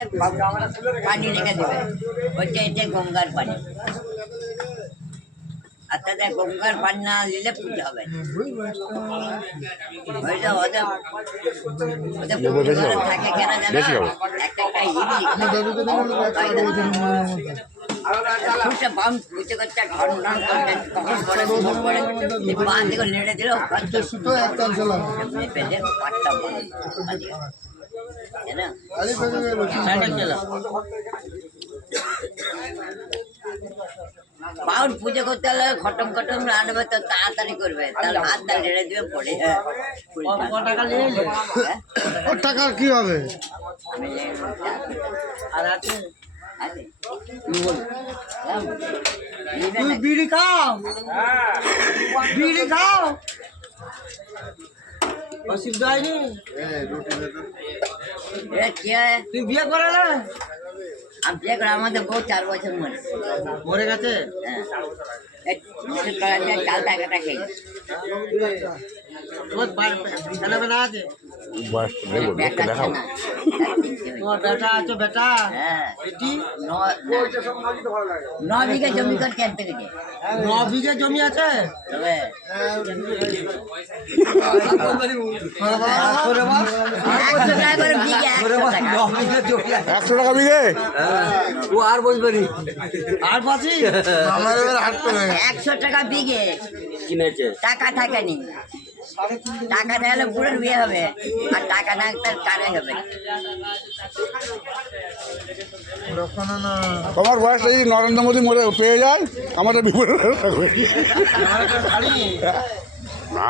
পানি রেখে দেবে, বলছে এটা গঙ্গার পানি। আর তাদের গঙ্গার পানি না নিলে পুজো হবে না। ওইটা ওদের পুজো ঘরে থাকে কেন জানো? একটা পুজো করছে, ঘন ঘন করছে, কখন পরে কখন পরে পা দিকে নেড়ে দিল পেটে পাটটা বাউল পুজো করতে হলে খটম খটম রান্নবে তো তাড়াতাড়ি করবে, তাহলে হাত দা নেড়ে দিবে পড়ে। টাকার কি হবে? আর আছে বিড়ি খাও, বিড়ি খাও, অসুবিধা হয়নি? তুই বিয়ে করে না? আমি বিয়ে করে আমাদের বউ 4 বছর মরে গেছে। চাল টাকাটা খেয়ে বেটা আছে, বেটা 9 বিঘা জমি করে কিনতে গেছে। 9 বিঘা জমি আছে। 100 টাকা বিঘে ও আর বলবেনি আর পাচ্ছি 100 টাকা বিঘে কিনেছে, টাকা থাকেনি। টাকা থাকলে বুড়োর বিয়ে হবে, আর টাকা না তার কারে হবে। তোমার বয়সটা যদি নরেন্দ্র মোদী মরে পেয়ে যায় আমাদের বিপদ না।